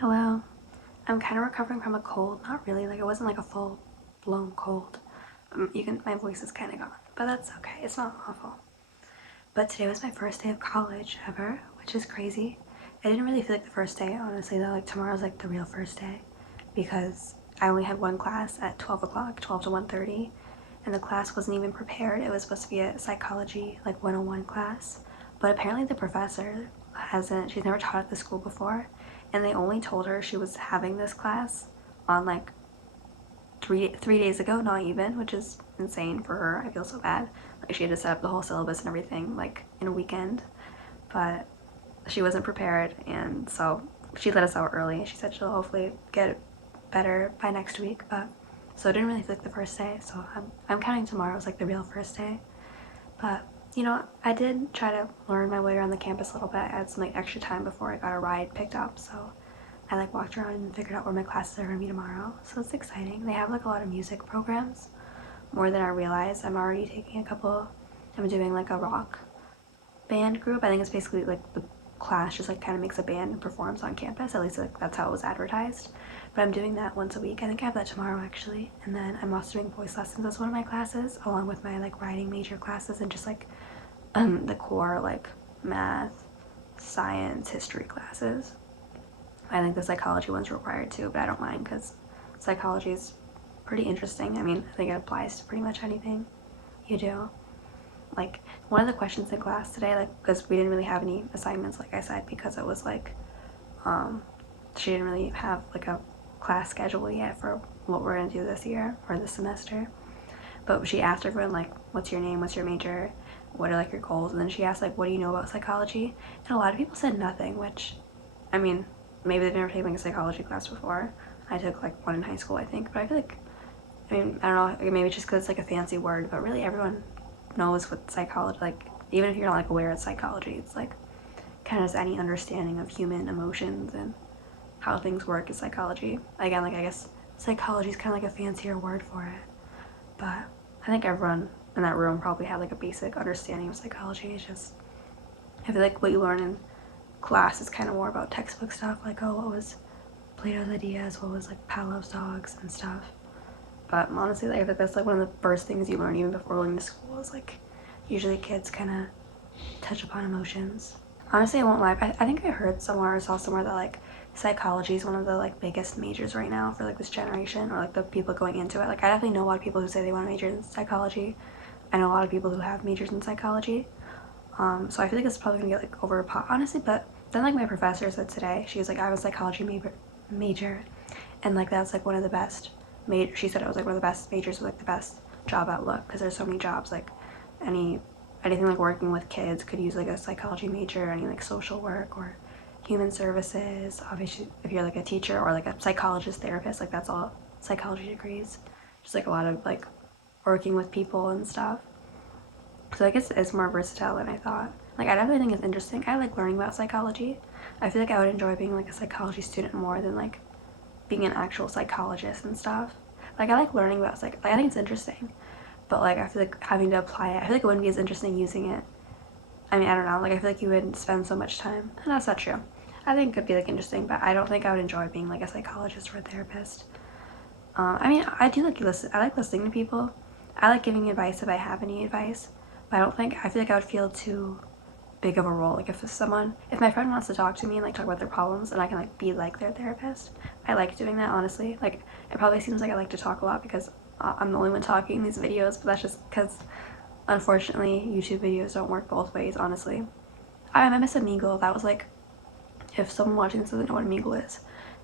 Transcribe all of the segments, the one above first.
Hello. I'm kind of recovering from a cold. Not really, like it wasn't like a full blown cold. My voice is kind of gone, but that's okay. It's not awful. But today was my first day of college ever, which is crazy. I didn't really feel like the first day, honestly, though. Like tomorrow's like the real first day because I only had one class at 12 o'clock, 12 to 1:30, and the class wasn't even prepared. It was supposed to be a psychology, like 101 class, but apparently the professor she's never taught at the school before, and they only told her she was having this class on like three days ago, not even, which is insane for her. I feel so bad. Like she had to set up the whole syllabus and everything like in a weekend, but she wasn't prepared, and so she let us out early. She said she'll hopefully get better by next week, but so it didn't really feel like the first day. So I'm counting tomorrow as like the real first day. But you know, I did try to learn my way around the campus a little bit. I had some like extra time before I got a ride picked up, so I like walked around and figured out where my classes are gonna be tomorrow. So it's exciting. They have like a lot of music programs, more than I realized. I'm already taking a couple. I'm doing like a rock band group. I think it's basically like the class just like kind of makes a band and performs on campus. At least like that's how it was advertised. But I'm doing that once a week. I think I have that tomorrow actually. And then I'm also doing voice lessons as one of my classes, along with my like writing major classes and just like the core like math, science, history classes. I think the psychology one's required too, but I don't mind because psychology is pretty interesting. I mean, I think it applies to pretty much anything you do. Like one of the questions in class today, like because we didn't really have any assignments, like I said, because it was like she didn't really have like a class schedule yet for what we're gonna do this year or this semester. But she asked everyone like, what's your name, what's your major, what are like your goals, and then she asked like, what do you know about psychology? And a lot of people said nothing, which I mean, maybe they've never taken a psychology class before. I took like one in high school, I think, but I feel like, I mean, I don't know, maybe it's just because it's like a fancy word, but really everyone knows what psychology, like even if you're not like aware of psychology, it's like kind of any understanding of human emotions and how things work is psychology. Again, like I guess psychology is kind of like a fancier word for it, but I think everyone in that room probably had like a basic understanding of psychology. It's just, I feel like what you learn in class is kind of more about textbook stuff, like oh, what was Plato's ideas, what was like Pavlov's dogs and stuff. But honestly, like, I think that's like one of the first things you learn even before going to school is like usually kids kind of touch upon emotions. Honestly, I won't lie, I think I heard somewhere or saw somewhere that like psychology is one of the like biggest majors right now for like this generation, or like the people going into it. Like I definitely know a lot of people who say they want to major in psychology. I know a lot of people who have majors in psychology. So I feel like it's probably gonna get like over a pot, honestly. But then like my professor said today, she was like, I was a psychology major, and like that's like one of the best. She said it was like one of the best majors with like the best job outlook because there's so many jobs. Like anything like working with kids could use like a psychology major, any like social work or human services. Obviously, if you're like a teacher or like a psychologist, therapist, like that's all psychology degrees. Just like a lot of like working with people and stuff. So I guess it's more versatile than I thought. Like I definitely think it's interesting. I like learning about psychology. I feel like I would enjoy being like a psychology student more than like being an actual psychologist and stuff. Like I like learning about like I think it's interesting, but like I feel like having to apply it, I feel like it wouldn't be as interesting using it. I mean, I don't know, like I feel like you would spend so much time, and that's not true. I think it could be like interesting, but I don't think I would enjoy being like a psychologist or a therapist. I mean, I do like listen. I like listening to people. I like giving advice if I have any advice, but I feel like I would feel too big of a role. Like if my friend wants to talk to me and like talk about their problems and I can like be like their therapist, I like doing that, honestly. Like it probably seems like I like to talk a lot because I'm the only one talking in these videos, but that's just because unfortunately YouTube videos don't work both ways, honestly. I miss Omegle. That was like, if someone watching this doesn't know what Omegle is,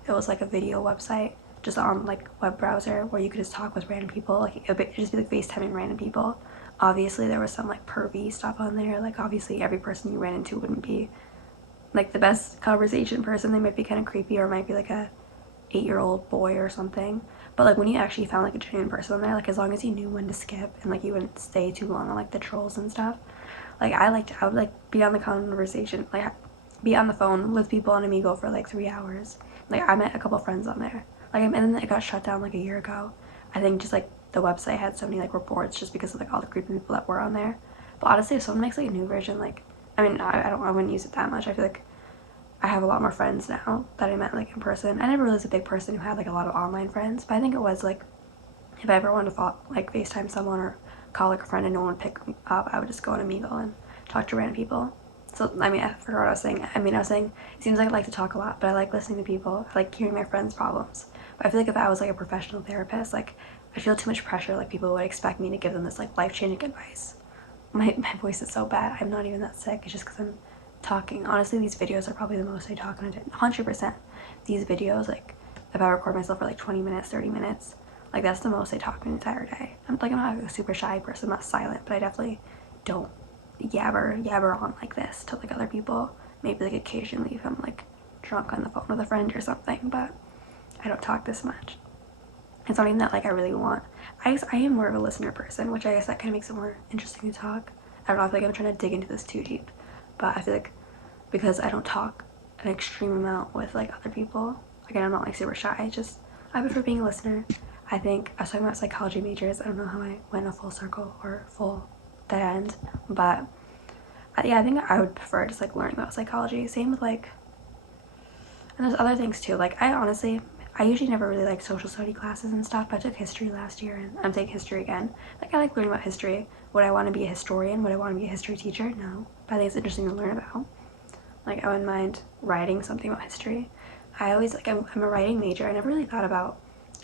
it was like a video website just on like web browser where you could just talk with random people. Like it'd just be like FaceTiming random people. Obviously there was some like pervy stuff on there. Like obviously every person you ran into wouldn't be like the best conversation person. They might be kind of creepy, or might be like a 8-year-old boy or something. But like when you actually found like a genuine person on there, like as long as you knew when to skip and like you wouldn't stay too long on like the trolls and stuff, like I would like be on the conversation, like be on the phone with people on Amigo for like 3 hours. Like I met a couple friends on there. Like and then it got shut down like a year ago. I think just like the website had so many like reports just because of like all the creepy people that were on there. But honestly, if someone makes like a new version, like I mean I wouldn't use it that much. I feel like I have a lot more friends now that I met like in person. I never really was a big person who had like a lot of online friends, but I think it was like if I ever wanted to like FaceTime someone or call like a friend and no one would pick me up, I would just go on Amigo and talk to random people. So I mean, I forgot what I was saying. I was saying it seems like I like to talk a lot, but I like listening to people. I like hearing my friends' problems. But I feel like if I was like a professional therapist, like I feel too much pressure. Like people would expect me to give them this like life-changing advice. My voice is so bad. I'm not even that sick. It's just because I'm talking. Honestly, these videos are probably the most I talk on a day. 100%. These videos, like if I record myself for like 20 minutes, 30 minutes, like that's the most I talk an entire day. I'm not a super shy person. I'm not silent, but I definitely don't yabber on like this to like other people. Maybe like occasionally if I'm like drunk on the phone with a friend or something, but I don't talk this much. It's not even that like I really want. I am more of a listener person, which I guess that kind of makes it more interesting to talk. I don't know, I feel like I'm trying to dig into this too deep, but I feel like because I don't talk an extreme amount with like other people, again, I'm not like super shy, just I prefer being a listener. I think I was talking about psychology majors. I don't know how I went a full circle or full dead end, but yeah, I think I would prefer just like learning about psychology. Same with like, and there's other things too. Like I usually never really like social study classes and stuff, but I took history last year and I'm taking history again. Like I like learning about history. Would I want to be a historian? Would I want to be a history teacher? No, but I think it's interesting to learn about. Like I wouldn't mind writing something about history. I always like I'm a writing major. I never really thought about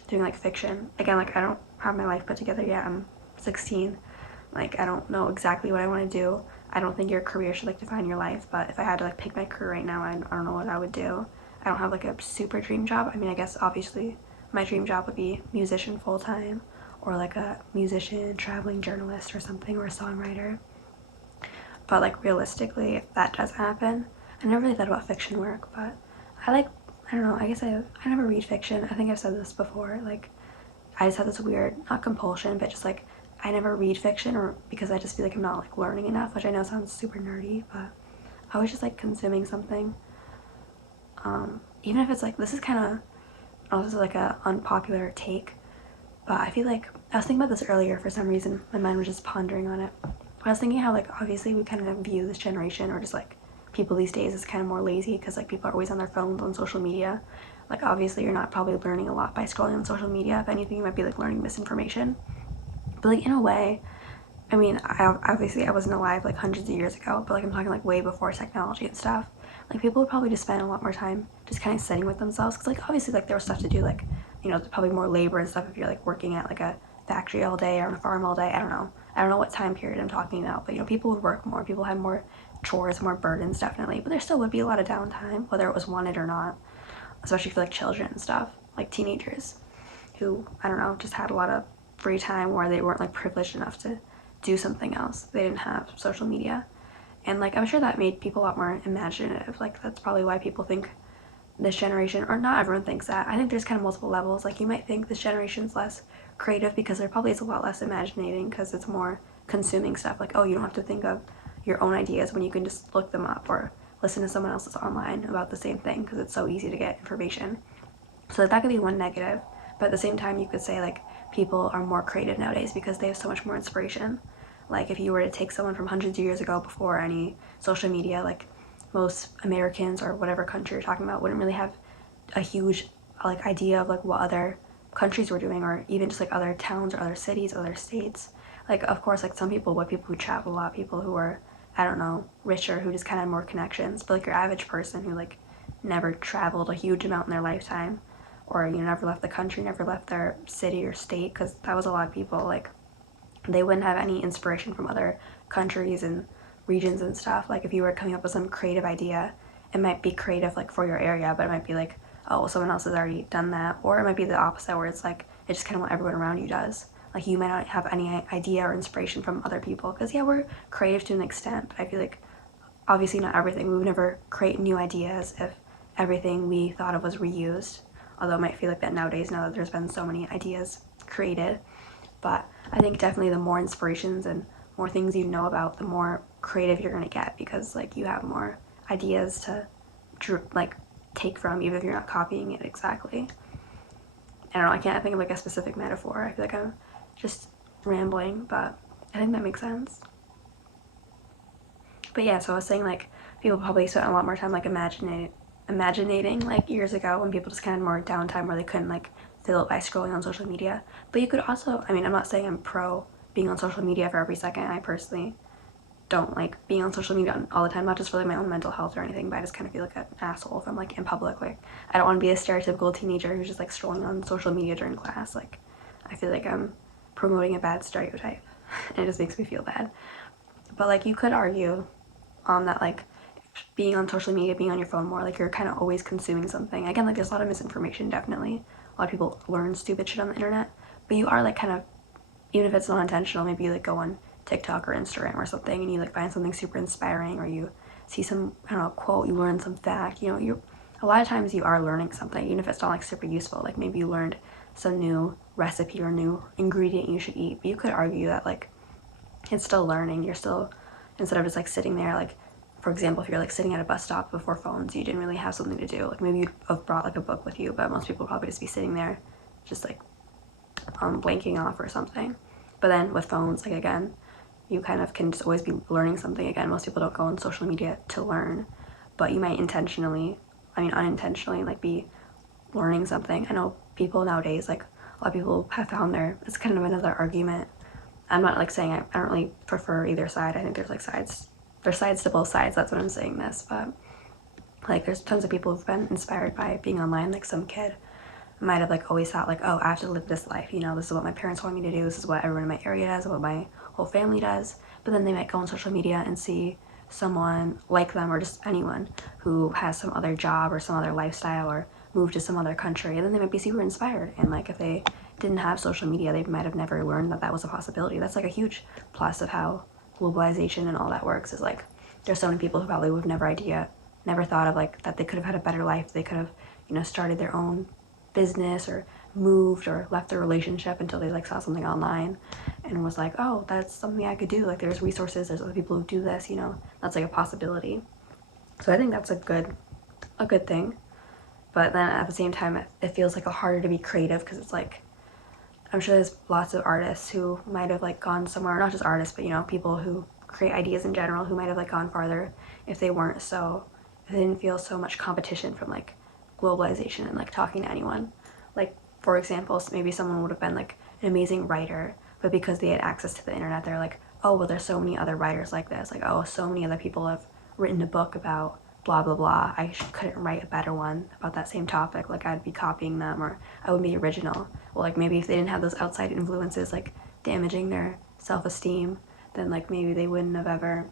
doing like fiction. Again, like I don't have my life put together yet. I'm 16. Like I don't know exactly what I want to do. I don't think your career should like define your life, but if I had to like pick my career right now, I don't know what I would do. I don't have like a super dream job. I mean, I guess obviously my dream job would be musician full-time or like a musician, traveling journalist or something, or a songwriter. But like realistically, if that doesn't happen, I never really thought about fiction work, but I don't know, I guess I never read fiction. I think I've said this before. Like I just have this weird, not compulsion, but just like I never read fiction, or because I just feel like I'm not like learning enough, which I know sounds super nerdy, but I was just like consuming something. Even if it's like, this is kind of also like a unpopular take, but I feel like I was thinking about this earlier for some reason. My mind was just pondering on it. But I was thinking how like obviously we kind of view this generation, or just like people these days, as kind of more lazy because like people are always on their phones on social media. Like obviously you're not probably learning a lot by scrolling on social media. If anything, you might be like learning misinformation. But like in a way, I mean, I wasn't alive like hundreds of years ago, but like I'm talking like way before technology and stuff. Like people would probably just spend a lot more time just kind of sitting with themselves, because like obviously like there was stuff to do, like, you know, there's probably more labor and stuff if you're like working at like a factory all day or on a farm all day. I don't know what time period I'm talking about, but you know, people would work more, people had more chores, more burdens definitely, but there still would be a lot of downtime, whether it was wanted or not, especially for like children and stuff, like teenagers who, I don't know, just had a lot of free time where they weren't like privileged enough to do something else. They didn't have social media. And like I'm sure that made people a lot more imaginative. Like that's probably why people think this generation, or not everyone thinks that. I think there's kind of multiple levels. Like you might think this generation's less creative because there probably is a lot less imaginating because it's more consuming stuff. Like, oh, you don't have to think of your own ideas when you can just look them up or listen to someone else's online about the same thing because it's so easy to get information. So that could be one negative. But at the same time, you could say like people are more creative nowadays because they have so much more inspiration. Like if you were to take someone from hundreds of years ago before any social media, like most Americans or whatever country you're talking about wouldn't really have a huge like idea of like what other countries were doing, or even just like other towns or other cities, other states. Like of course like some people would, people who travel a lot, people who were, I don't know, richer, who just kind of had more connections, but like your average person who like never traveled a huge amount in their lifetime, or you know, never left the country, never left their city or state, because that was a lot of people, like they wouldn't have any inspiration from other countries and regions and stuff. Like if you were coming up with some creative idea, it might be creative like for your area, but it might be like, oh, well, someone else has already done that. Or it might be the opposite, where it's like it's just kind of what everyone around you does. Like you might not have any idea or inspiration from other people, because yeah, we're creative to an extent, but I feel like obviously not everything. We would never create new ideas if everything we thought of was reused, although it might feel like that nowadays, now that there's been so many ideas created. But I think definitely the more inspirations and more things you know about, the more creative you're going to get, because like you have more ideas to like take from, even if you're not copying it exactly. I don't know, I can't think of like a specific metaphor. I feel like I'm just rambling, but I think that makes sense. But yeah, so I was saying like people probably spend a lot more time like imaginating like years ago when people just kind of had more downtime where they couldn't like fill it by scrolling on social media. But you could also, I mean, I'm not saying I'm pro being on social media for every second. I personally don't like being on social media all the time, not just for like my own mental health or anything, but I just kind of feel like an asshole if I'm like in public. Like, I don't want to be a stereotypical teenager who's just like scrolling on social media during class. Like, I feel like I'm promoting a bad stereotype and it just makes me feel bad. But like, you could argue that like being on social media, being on your phone more, like you're kind of always consuming something. Again, like there's a lot of misinformation, definitely. A lot of people learn stupid shit on the internet, but you are like kind of, even if it's not intentional, maybe you like go on TikTok or Instagram or something and you like find something super inspiring, or you see some, I don't know, quote, you learn some fact, you know, you a lot of times you are learning something, even if it's not like super useful. Like maybe you learned some new recipe or new ingredient you should eat, but you could argue that like it's still learning. You're still, instead of just like sitting there, like for example, if you're like sitting at a bus stop before phones, you didn't really have something to do. Like maybe you'd have brought like a book with you, but most people probably just be sitting there just like blanking off or something. But then with phones, like again, you kind of can just always be learning something. Again, most people don't go on social media to learn, but you might intentionally, I mean unintentionally, like be learning something. I know people nowadays, like a lot of people have found it's kind of another argument. I'm not like saying I don't really prefer either side. I think there's like there's sides to both sides. That's what I'm saying this, but like there's tons of people who've been inspired by being online. Like some kid might have like always thought like, oh, I have to live this life, you know, this is what my parents want me to do, this is what everyone in my area does, what my whole family does. But then they might go on social media and see someone like them, or just anyone who has some other job or some other lifestyle or moved to some other country, and then they might be super inspired. And like if they didn't have social media, they might have never learned that that was a possibility. That's like a huge plus of how globalization and all that works, is like there's so many people who probably would have never thought of like that they could have had a better life. They could have, you know, started their own business or moved or left their relationship until they like saw something online and was like, oh, that's something I could do. Like there's resources, there's other people who do this, you know, that's like a possibility. So I think that's a good thing. But then at the same time, it feels like harder to be creative, because it's like, I'm sure there's lots of artists who might have like gone somewhere, not just artists, but you know, people who create ideas in general, who might have like gone farther if they didn't feel so much competition from like globalization and like talking to anyone. Like for example, maybe someone would have been like an amazing writer, but because they had access to the internet, they're like, oh well, there's so many other writers like this, like, oh, so many other people have written a book about blah blah blah, couldn't write a better one about that same topic, like I'd be copying them, or I would be original. Well, like maybe if they didn't have those outside influences like damaging their self-esteem, then like maybe they wouldn't have ever,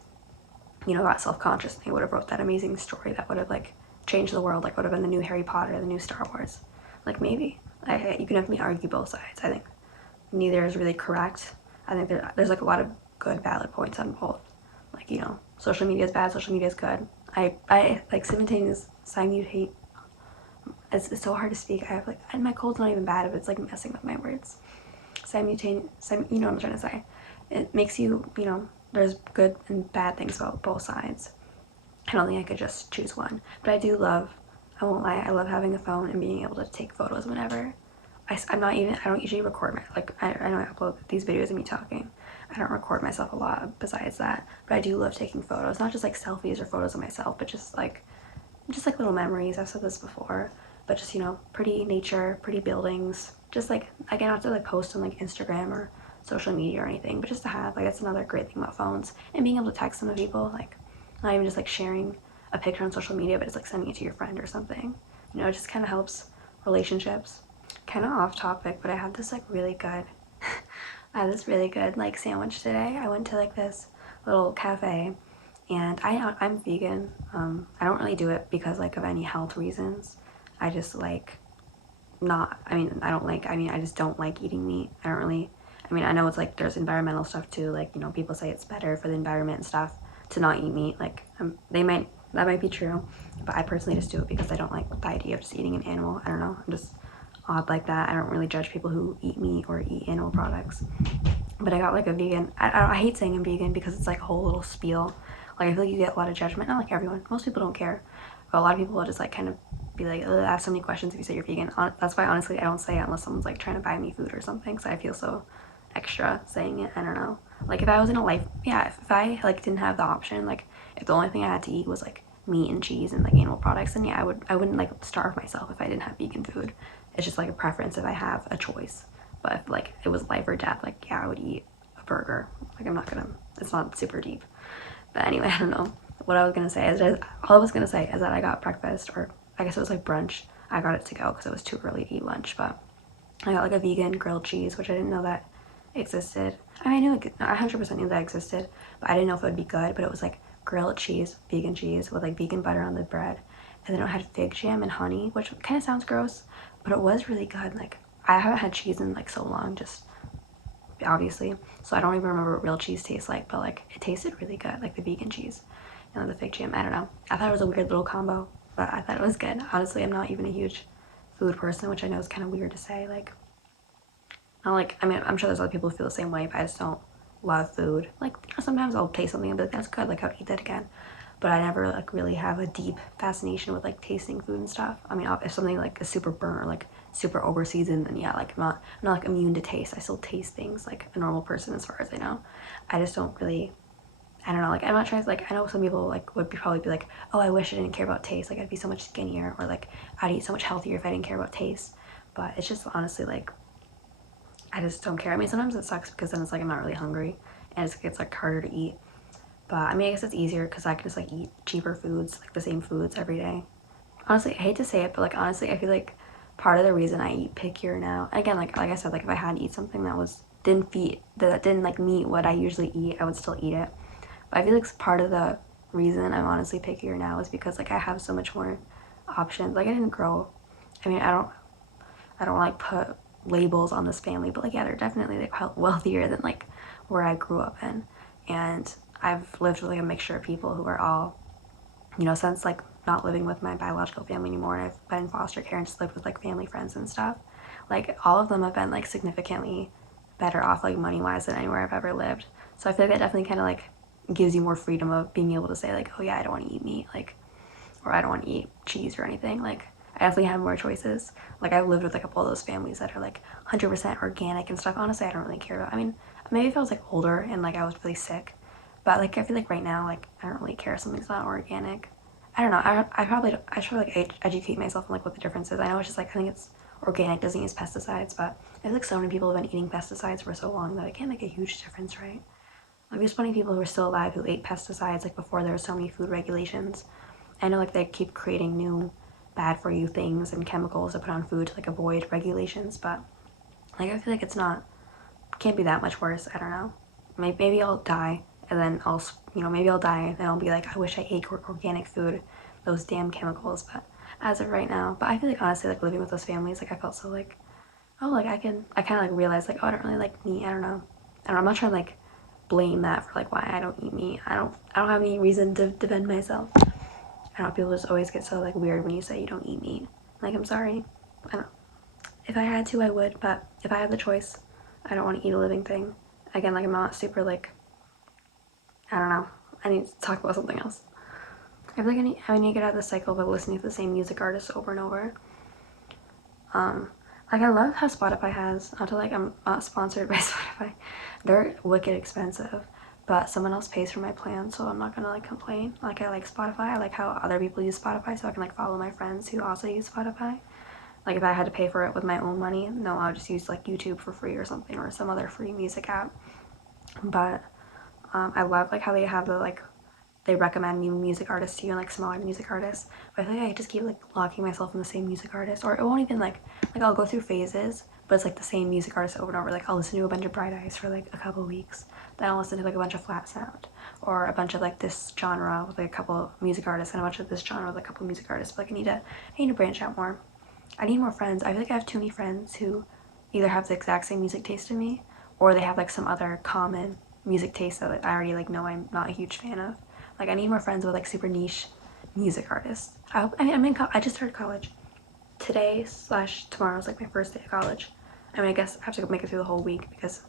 you know, got self-conscious. They would have wrote that amazing story that would have like changed the world, like would have been the new Harry Potter, the new Star Wars. Like maybe you can definitely argue both sides. I think neither is really correct. I think there's like a lot of good valid points on both. Like, you know, social media is bad, social media is good. I like simultaneous simutate. It's so hard to speak. I have like, and my cold's not even bad, but it's like messing with my words. You know what I'm trying to say. It makes you, you know, there's good and bad things about both sides. I don't think I could just choose one. But I won't lie, I love having a phone and being able to take photos whenever. I don't usually record I don't upload these videos of me talking. I don't record myself a lot besides that. But I do love taking photos, not just like selfies or photos of myself, but just like little memories. I've said this before, but just, you know, pretty nature, pretty buildings. Just like, again, not to like post on like Instagram or social media or anything, but just to have, like, that's another great thing about phones. And being able to text them to people, like not even just like sharing a picture on social media, but it's like sending it to your friend or something. You know, it just kind of helps relationships. Kind of off topic, but I had this like really good like sandwich today. I went to like this little cafe, and I'm vegan. I don't really do it because like of any health reasons. I just like I just don't like eating meat. I know it's like there's environmental stuff too, like, you know, people say it's better for the environment and stuff to not eat meat. Like that might be true, but I personally just do it because I don't like the idea of just eating an animal. I don't know, I'm just odd like that. I don't really judge people who eat meat or eat animal products. But I got like a vegan, I hate saying I'm vegan because it's like a whole little spiel. Like I feel like you get a lot of judgment. Not like everyone, most people don't care, but a lot of people will just like kind of be like, ask so many questions if you say you're vegan. That's why honestly I don't say it unless someone's like trying to buy me food or something, because I feel so extra saying it. I don't know, like if I was in a life, yeah, if I like didn't have the option, like if the only thing I had to eat was like meat and cheese and like animal products, and yeah, I wouldn't like starve myself if I didn't have vegan food. It's just like a preference if I have a choice. But if like it was life or death, like yeah, I would eat a burger. Like I'm not gonna, it's not super deep. But anyway, I don't know. What I was gonna say is, all I was gonna say is that I got breakfast, or I guess it was like brunch. I got it to go because it was too early to eat lunch, but I got like a vegan grilled cheese, which I didn't know that existed. I mean, I knew it, I 100% knew that existed, but I didn't know if it would be good. But it was like grilled cheese, vegan cheese with like vegan butter on the bread, and then it had fig jam and honey, which kind of sounds gross, but it was really good. Like I haven't had cheese in like so long, just obviously, so I don't even remember what real cheese tastes like, but like it tasted really good, like the vegan cheese and the fig jam. I don't know. I thought it was a weird little combo, but I thought it was good. Honestly, I'm not even a huge food person, which I know is kind of weird to say. Like, not like, I mean, I'm sure there's other people who feel the same way, but I just don't love food. Like, you know, sometimes I'll taste something and be like, that's good, like I'll eat that again. But I never like really have a deep fascination with like tasting food and stuff. I mean, if something like is super burnt or like super over seasoned, then yeah, like I'm not like immune to taste. I still taste things like a normal person as far as I know. I just don't really, I don't know, like I'm not trying to, like I know some people like would probably be like, oh, I wish I didn't care about taste, like I'd be so much skinnier, or like I'd eat so much healthier if I didn't care about taste. But it's just honestly like I just don't care. I mean, sometimes it sucks because then it's like I'm not really hungry and it gets like harder to eat. But I mean, I guess it's easier because I can just like eat cheaper foods, like the same foods every day. Honestly, I hate to say it, but like honestly, I feel like part of the reason I eat pickier now, again, like I said, like if I had to eat something that didn't like meet what I usually eat, I would still eat it. But I feel like part of the reason I'm honestly pickier now is because like I have so much more options. Like I didn't grow, I mean, I don't like put labels on this family, but like yeah, they're definitely like wealthier than like where I grew up in. And I've lived with like a mixture of people who are all, you know, since like not living with my biological family anymore, and I've been in foster care and just lived with like family friends and stuff. Like all of them have been like significantly better off like money wise than anywhere I've ever lived. So I feel like that definitely kind of like gives you more freedom of being able to say like, oh yeah, I don't want to eat meat, like, or I don't want to eat cheese or anything. Like I definitely have more choices. Like I've lived with like a couple of those families that are like 100% organic and stuff. Honestly, I don't really care about. I mean, maybe if I was like older and like I was really sick, but like I feel like right now, like I don't really care if something's not organic. I don't know. I should like educate myself on like what the difference is. I know it's just like I think it's organic doesn't use pesticides, but I feel like so many people have been eating pesticides for so long that it can't make a huge difference, right? Like there's plenty of people who are still alive who ate pesticides like before there were so many food regulations. I know like they keep creating new bad for you things and chemicals to put on food to like avoid regulations, but like I feel like it's not, can't be that much worse. I don't know. Maybe I'll die and then I'll, you know, maybe I'll die and I'll be like, I wish I ate organic food, those damn chemicals. But as of right now, but I feel like honestly like living with those families, like I felt so like, oh, like I kind of like realized like, oh, I don't really like meat. I don't know. I'm not trying to like blame that for like why I don't eat meat. I don't have any reason to defend myself. I don't know, people just always get so like weird when you say you don't eat meat. Like I'm sorry. I don't, if I had to I would, but if I had the choice, I don't want to eat a living thing. Again, like I'm not super like, I don't know. I need to talk about something else. I feel like I need to get out of the cycle of listening to the same music artists over and over. Like I love how Spotify has, not to like, I'm not sponsored by Spotify. They're wicked expensive, but someone else pays for my plan, so I'm not gonna like complain. Like I like Spotify. I like how other people use Spotify, so I can like follow my friends who also use Spotify. Like if I had to pay for it with my own money, no, I would just use like YouTube for free or something, or some other free music app. But I love like how they have the like, they recommend new music artists to you and like smaller music artists. But I feel like I just keep like locking myself in the same music artist, or it won't even like I'll go through phases, but it's like the same music artist over and over. Like I'll listen to a bunch of Bright Eyes for like a couple of weeks, then I'll listen to like a bunch of Flat Sound, or a bunch of like this genre with like a couple of music artists, and a bunch of this genre with a couple of music artists. But like I need to branch out more. I need more friends. I feel like I have too many friends who either have the exact same music taste in me, or they have like some other common music taste that like, I already like know I'm not a huge fan of. Like I need more friends with like super niche music artists. I just started college. Today/tomorrow is like my first day of college. I mean, I guess I have to make it through the whole week because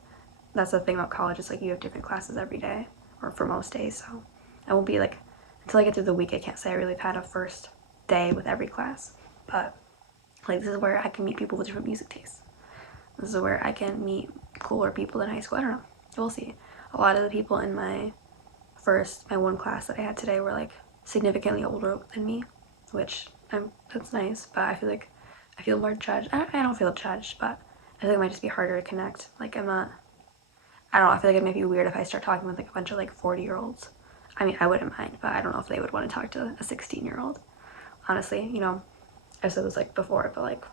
that's the thing about college. It's like you have different classes every day, or for most days. So I won't be like, until I get through the week, I can't say I really had a first day with every class. But like this is where I can meet people with different music tastes. This is where I can meet cooler people in high school. I don't know. We'll see. A lot of the people in my one class that I had today were like significantly older than me, which that's nice, but I feel like I feel more judged. I don't feel judged, but I feel like it might just be harder to connect. Like I'm not, I don't know, I feel like it might be weird if I start talking with like a bunch of like 40-year-olds. I mean, I wouldn't mind, but I don't know if they would want to talk to a 16-year-old. Honestly, you know, I've said this like before, but like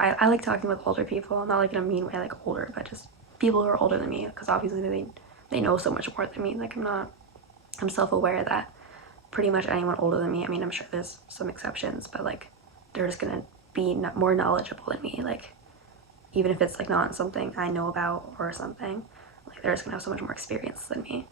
I like talking with older people, not like in a mean way, like older, but just people who are older than me, because obviously they know so much more than me. Like I'm self-aware that pretty much anyone older than me, I mean, I'm sure there's some exceptions, but like they're just gonna be more knowledgeable than me. Like even if it's like not something I know about or something, like they're just gonna have so much more experience than me.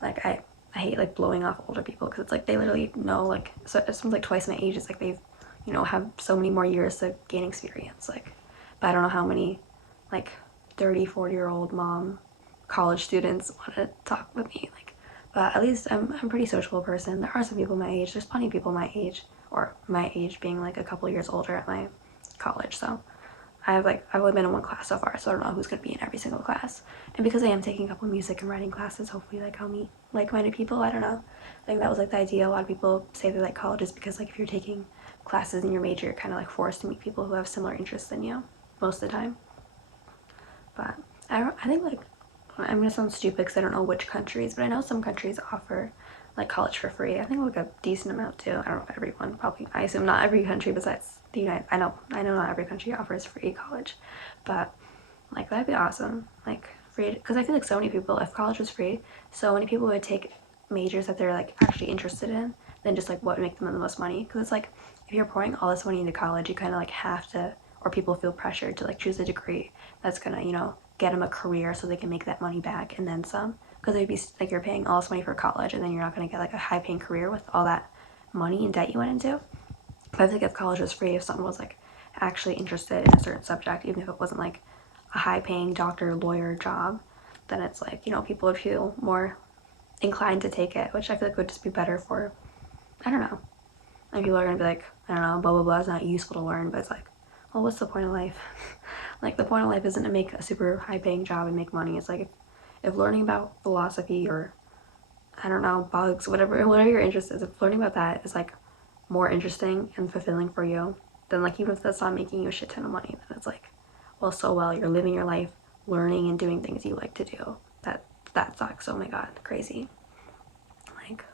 Like I hate like blowing off older people because it's like they literally know, like, so if someone's like twice my age, it's like they've, you know, have so many more years to gain experience. Like, but I don't know how many like 30-40-year-old mom college students want to talk with me. Like, but at least I'm a pretty sociable person. There are some people my age, there's plenty of people my age, or my age being like a couple years older at my college. So I've only been in one class so far, so I don't know who's going to be in every single class. And because I am taking a couple music and writing classes, hopefully like I'll meet like-minded people. I don't know. I think that was like the idea. A lot of people say they like colleges because like if you're taking classes in your major, you're kind of like forced to meet people who have similar interests than you most of the time. But I think like I'm gonna sound stupid because I don't know which countries, but I know some countries offer like college for free. I think like a decent amount too. I don't know if everyone, probably, I assume not every country besides the United, I know not every country offers free college, but like that'd be awesome. Like free, because I feel like so many people, if college was free, so many people would take majors that they're like actually interested in than just like what would make them the most money. Because it's like if you're pouring all this money into college, you kind of like have to, or people feel pressured to like choose a degree that's gonna, you know, get them a career so they can make that money back and then some. Because they'd be like, you're paying all this money for college and then you're not going to get like a high paying career with all that money and debt you went into. But I think if college was free, if someone was like actually interested in a certain subject, even if it wasn't like a high paying doctor, lawyer job, then it's like, you know, people would feel more inclined to take it, which I feel like would just be better for, I don't know. And people are going to be like, I don't know, blah, blah, blah, it's not useful to learn, but it's like, well, what's the point of life? Like, the point of life isn't to make a super high paying job and make money. It's like if learning about philosophy or, I don't know, bugs, whatever your interest is, if learning about that is like more interesting and fulfilling for you, then like even if that's not making you a shit ton of money, then it's like, well, so well, you're living your life learning and doing things you like to do. That sucks. Oh my god, crazy. Like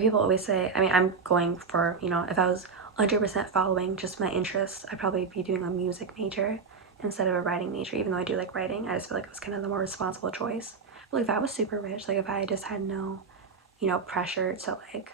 people always say, I mean, I'm going for, you know, if I was 100% following just my interests, I'd probably be doing a music major instead of a writing major, even though I do like writing. I just feel like it was kind of the more responsible choice. But like if I was super rich, like if I just had no, you know, pressure to like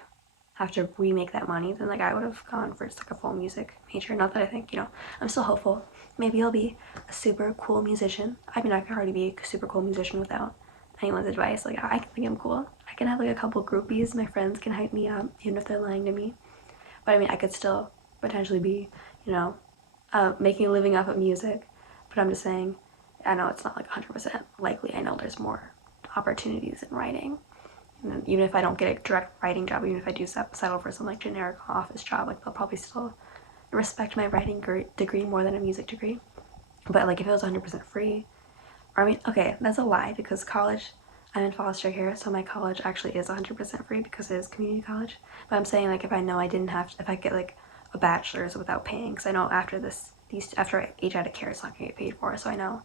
have to remake that money, then like I would have gone for just like a full music major. Not that I think, you know, I'm still hopeful. Maybe I'll be a super cool musician. I mean, I could already be a super cool musician without anyone's advice. Like I can think I'm cool. I can have like a couple groupies. My friends can hype me up, even if they're lying to me. But I mean, I could still potentially be, you know, making a living off of music. But I'm just saying, I know it's not like 100% likely. I know there's more opportunities in writing. And even if I don't get a direct writing job, even if I do settle for some like generic office job, like they'll probably still respect my writing degree more than a music degree. But like if it was 100% free, or I mean, okay, that's a lie because college, I'm in foster care, so my college actually is 100% free because it is community college. But I'm saying like if I know I didn't have, if I get like a bachelor's without paying, because I know after after I age out of care, it's not gonna get paid for, so I know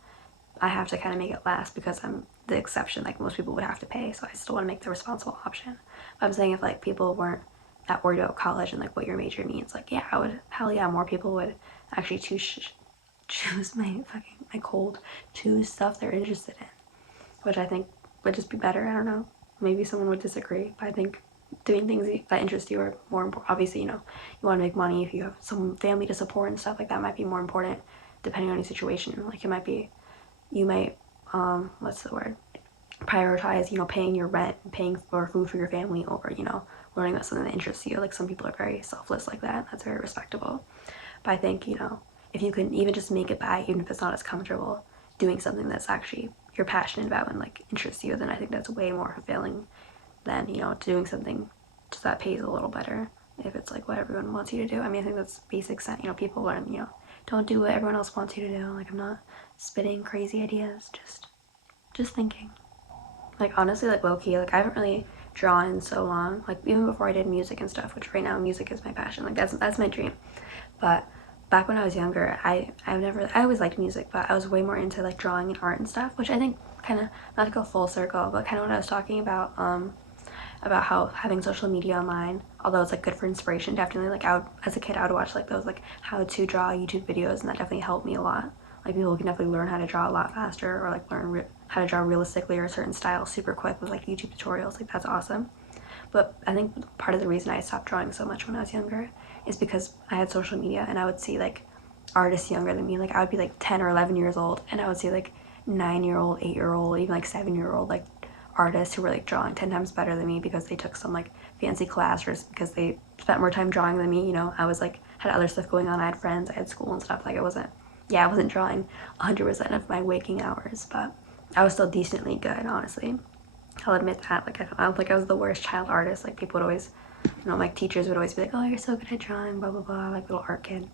I have to kind of make it last because I'm the exception. Like most people would have to pay, so I still want to make the responsible option. But I'm saying if like people weren't that worried about college and like what your major means, like yeah, I would, hell yeah, more people would actually choose choose stuff they're interested in, which I think would just be better. I don't know, maybe someone would disagree, but I think doing things that interest you are more important. Obviously, you know, you want to make money, if you have some family to support and stuff like that might be more important depending on your situation. Like it might be, you might what's the word, prioritize, you know, paying your rent, paying for food for your family over, you know, learning about something that interests you. Like some people are very selfless like that. That's very respectable. But I think, you know, if you can even just make it by, even if it's not as comfortable, doing something that's actually you're passionate about and like interests you, then I think that's way more fulfilling than, you know, doing something just that pays a little better if it's like what everyone wants you to do. I mean, I think that's basic sense. You know, people learn, you know, don't do what everyone else wants you to do. Like I'm not spitting crazy ideas, just thinking. Like honestly, like low-key, like I haven't really drawn in so long, like even before I did music and stuff, which right now music is my passion, like that's my dream. But back when I was younger, I always liked music, but I was way more into like drawing and art and stuff, which I think kind of, not to go full circle, but kind of what I was talking about how having social media online, although it's like good for inspiration, definitely, like as a kid I would watch like those like how to draw YouTube videos, and that definitely helped me a lot. Like people can definitely learn how to draw a lot faster, or like learn how to draw realistically or a certain style super quick with like YouTube tutorials. Like that's awesome. But I think part of the reason I stopped drawing so much when I was younger is because I had social media, and I would see like artists younger than me. Like I would be like 10 or 11 years old, and I would see like 9-year-old, 8-year-old, even like 7-year-old like artists who were like drawing 10 times better than me because they took some like fancy class, or because they spent more time drawing than me. You know, I was like had other stuff going on. I had friends, I had school and stuff. Like I wasn't drawing 100% of my waking hours, but I was still decently good, honestly. I'll admit that. Like I don't think I was the worst child artist. Like people would always, you know, like teachers would always be like, oh, you're so good at drawing, blah blah blah, like little art kid.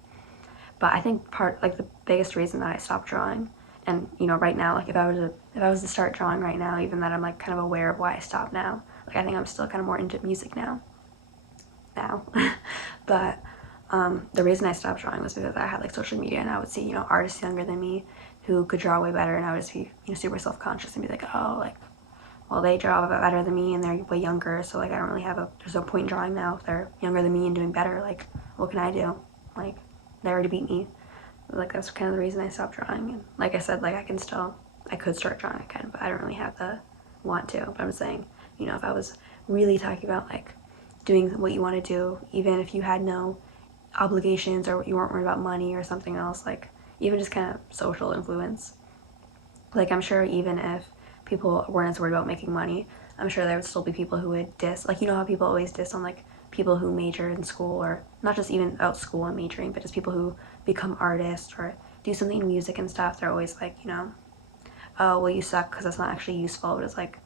But I think the biggest reason that I stopped drawing, and you know, right now, like if I was to start drawing right now, even that I'm like kind of aware of why I stopped now, like I think I'm still kind of more into music now. But the reason I stopped drawing was because I had like social media, and I would see, you know, artists younger than me who could draw way better, and I would just be, you know, super self-conscious and be like, oh, like, well, they draw better than me and they're way younger, so like I don't really there's no point in drawing now if they're younger than me and doing better. Like what can I do? Like they already beat me. Like that's kind of the reason I stopped drawing. And like I said, like I could start drawing again, but I don't really have the want to. But I'm saying, you know, if I was really talking about like doing what you want to do, even if you had no obligations or you weren't worried about money or something else, like even just kind of social influence, like I'm sure even if people weren't as worried about making money, I'm sure there would still be people who would diss, like you know how people always diss on like people who major in school, or not just even about school and majoring, but just people who become artists or do something in music and stuff. They're always like, you know, oh well, you suck because that's not actually useful. But it's like,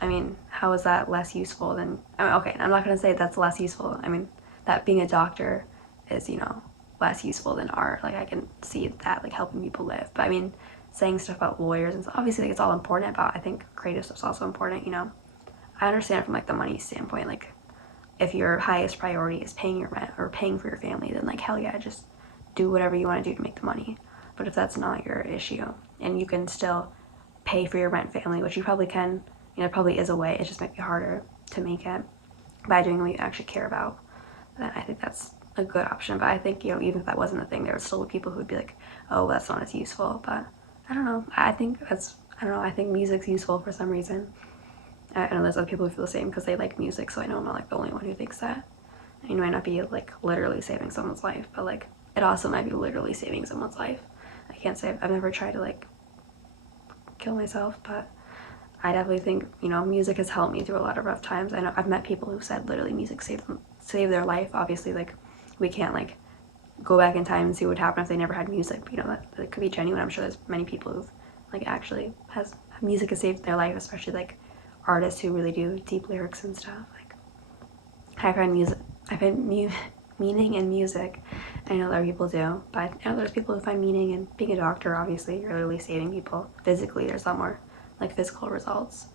I mean, how is that less useful than, I mean, okay, I'm not gonna say that's less useful. I mean, that being a doctor is, you know, less useful than art. Like I can see that like helping people live. But I mean, saying stuff about lawyers and stuff, obviously like it's all important, but I think creative stuff's also important, you know. I understand from like the money standpoint, like if your highest priority is paying your rent or paying for your family, then like hell yeah, just do whatever you want to do to make the money. But if that's not your issue and you can still pay for your rent family, which you probably can, you know, it probably is a way, it just might be harder to make it by doing what you actually care about, then I think that's a good option. But I think, you know, even if that wasn't a thing, there would still be people who would be like, oh, that's not as useful. But I don't know. I think I think music's useful for some reason. I know there's other people who feel the same because they like music, so I know I'm not like the only one who thinks that. You might not be like literally saving someone's life, but like it also might be literally saving someone's life. I can't say I've never tried to like kill myself, but I definitely think, you know, music has helped me through a lot of rough times. I know I've met people who said literally music saved their life. Obviously, like we can't like go back in time and see what would happen if they never had music, but, you know, that could be genuine. I'm sure there's many people who've like actually music has saved their life, especially like artists who really do deep lyrics and stuff. Like I find meaning in music. I know other people do, but I know there's people who find meaning in being a doctor. Obviously, you're literally saving people physically. There's a lot more like physical results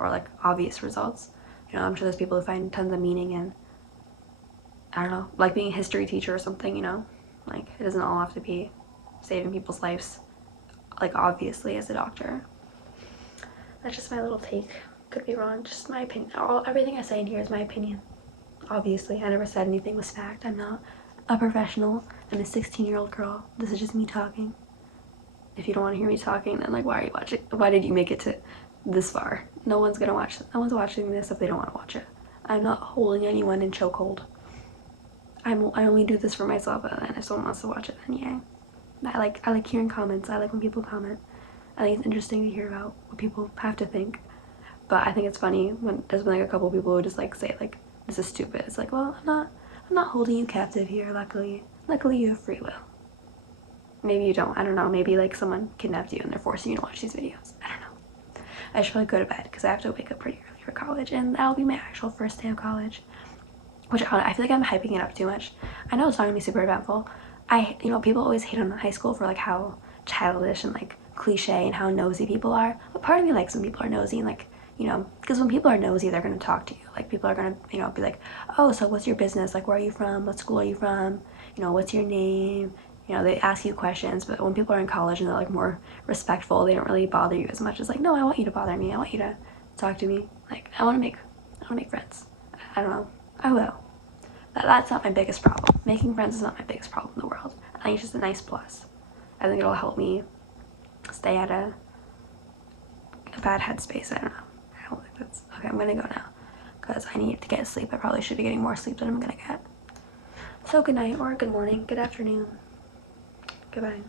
or like obvious results. You know, I'm sure there's people who find tons of meaning in, I don't know, like being a history teacher or something, you know? Like it doesn't all have to be saving people's lives, like obviously as a doctor. That's just my little take. Could be wrong, just my opinion. Everything I say in here is my opinion. Obviously, I never said anything was fact. I'm not a professional. I'm a 16-year-old girl. This is just me talking. If you don't want to hear me talking, then like why are you watching? Why did you make it to this far? No one's watching this if they don't want to watch it. I'm not holding anyone in chokehold. I only do this for myself, and if someone wants to watch it, then yeah. I like hearing comments. I like when people comment. I think it's interesting to hear about what people have to think. But I think it's funny when there's been like a couple people who just like say like, this is stupid. It's like, well, I'm not holding you captive here. Luckily you have free will. Maybe you don't. I don't know. Maybe like someone kidnapped you and they're forcing you to watch these videos. I don't know. I should probably go to bed because I have to wake up pretty early for college, and that'll be my actual first day of college. Which I feel like I'm hyping it up too much. I know it's not gonna be super eventful. You know, people always hate on high school for like how childish and like cliche and how nosy people are. But part of me likes when people are nosy and like you know, because when people are nosy, they're going to talk to you. Like, people are going to, you know, be like, oh, so what's your business? Like, where are you from? What school are you from? You know, what's your name? You know, they ask you questions. But when people are in college and they're like more respectful, they don't really bother you as much as like, no, I want you to bother me. I want you to talk to me. Like, I want to make friends. I don't know. I will. That's not my biggest problem. Making friends is not my biggest problem in the world. I think it's just a nice plus. I think it'll help me stay at a bad headspace. I don't know. I don't think that's okay. I'm gonna go now because I need to get sleep. I probably should be getting more sleep than I'm gonna get. So good night or good morning, good afternoon, goodbye.